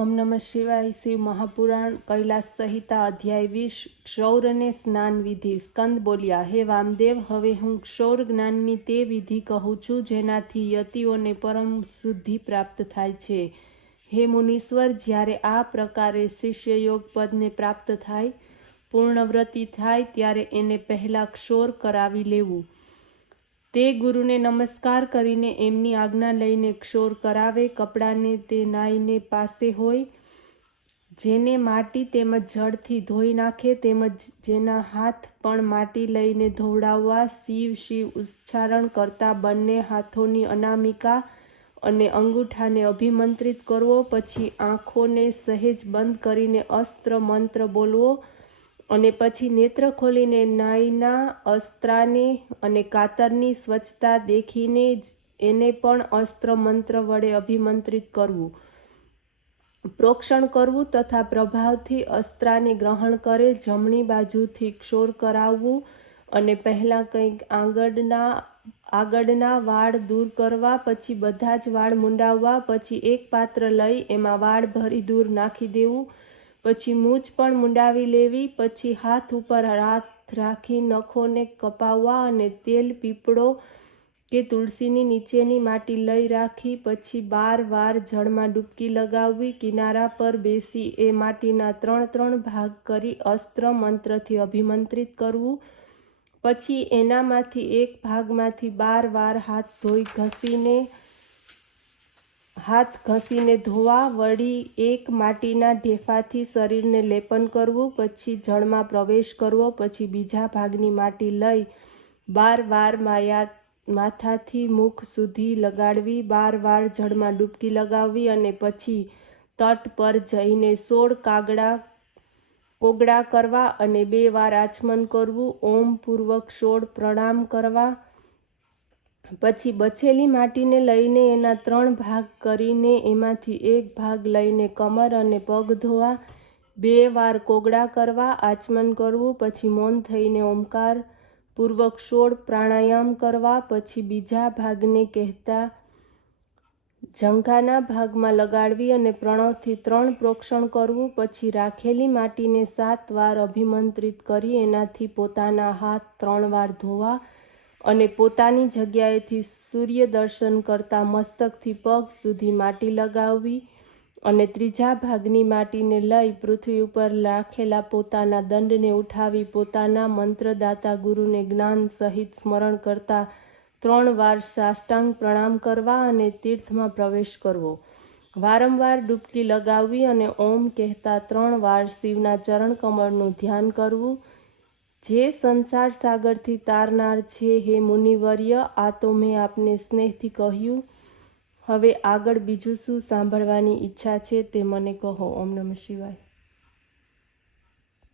ओम नमः शिवाय। शिव महापुराण कैलास संहिता अध्याय 20 क्षौर ने स्नान विधि। स्कंद बोल्या, हे वामदेव, हवे हूँ क्षौर ज्ञाननी ते विधि कहूँ छूँ जेनाथी यतिओने परम शुद्धि प्राप्त थाय छे। हे मुनीश्वर, ज्यारे आ प्रकारे शिष्य योग पद ने प्राप्त थाय, पूर्णव्रती थाय, त्यारे एने पहला क्षौर करावी लेवू। ते गुरुने नमस्कार करीने एमनी आज्ञा लईने क्षौर करावे। कपડાને તે નાઈને પાસે હોય, જેને માટી તેમજ જળથી ધોઈ નાખે, તેમજ જેના હાથ પણ માટી લઈને ધોવડાવવા। શિવ શિવ ઉચ્ચારણ કરતા બંને હાથોની અનામિકા અને અંગૂઠાને અભિમંત્રિત કરવો। પછી આંખોને સહેજ બંધ કરીને અસ્ત્ર મંત્ર બોલવો અને પછી નેત્ર ખોલીને નાઈના અસ્ત્રાને અને કાતરની સ્વચ્છતા દેખીને એને પણ અસ્ત્ર મંત્ર વડે અભિમંત્રિત કરવું, પ્રોક્ષણ કરવું તથા પ્રભાવથી અસ્ત્રાને ગ્રહણ કરે। જમણી બાજુથી ક્ષૌર કરાવવું અને પહેલાં કંઈક આગળના વાળ દૂર કરવા, પછી બધા જ વાળ મુંડાવવા। પછી એક પાત્ર લઈ એમાં વાળ ભરી દૂર નાખી દેવું, પછી મૂછ પણ મુંડાવી લેવી। પછી હાથ ઉપર હાથ રાખી નખોને કપાવવા અને તેલ, પીપળો કે તુલસીની નીચેની માટી લઈ રાખી પછી 12 વાર જળમાં ડૂબકી લગાવવી। કિનારા પર બેસી એ માટીના 3 ભાગ કરી અસ્ત્ર મંત્રથી અભિમંત્રિત કરવું। પછી એનામાંથી એક ભાગમાંથી 12 વાર હાથ ઘસીને ધોવા। વળી એક માટીના ઢેફાથી શરીરને લેપન કરવું, પછી જળમાં પ્રવેશ કરવો। પછી બીજા ભાગની માટી લઈ 12 વાર માથાથી મુખ સુધી લગાડવી, 12 વાર જળમાં ડૂબકી લગાવવી અને પછી તટ પર જઈને 16 કોગળા કરવા અને 2 વાર આચમન કરવું, ઓમ પૂર્વક 16 પ્રણામ કરવા। પછી બચેલી માટીને લઈને એના 3 ભાગ કરીને એમાંથી એક ભાગ લઈને કમર અને પગ ધોવા, 2 વાર કોગળા કરવા, આચમન કરવું। પછી મૌન થઈને ઓમકાર પૂર્વક 16 પ્રાણાયામ કરવા। પછી બીજા ભાગને કહેતા જંઘાના ભાગમાં લગાડવી અને પ્રણવથી 3 પ્રોક્ષણ કરવું। પછી રાખેલી માટીને 7 વાર અભિમંત્રિત કરી એનાથી પોતાના હાથ 3 વાર ધોવા અને પોતાની જગ્યાએથી સૂર્ય દર્શન કરતા મસ્તકથી પગ સુધી માટી લગાવવી અને ત્રીજા ભાગની માટીને લઈ પૃથ્વી ઉપર રાખેલા પોતાના દંડને ઉઠાવી પોતાના મંત્રદાતા ગુરુને જ્ઞાન સહિત સ્મરણ કરતા 3 વાર સાષ્ટાંગ પ્રણામ કરવા અને તીર્થમાં પ્રવેશ કરવો। વારંવાર ડૂબકી લગાવવી અને ઓમ કહેતા 3 વાર શિવના ચરણ કમળનું ધ્યાન કરવું, જે સંસાર સાગરથી તારનાર છે। હે મુનિવર્ય, આ તો મેં આપને સ્નેહથી કહ્યું, હવે આગળ બીજું શું સાંભળવાની ઈચ્છા છે તે મને કહો। ઓમ નમઃ શિવાય।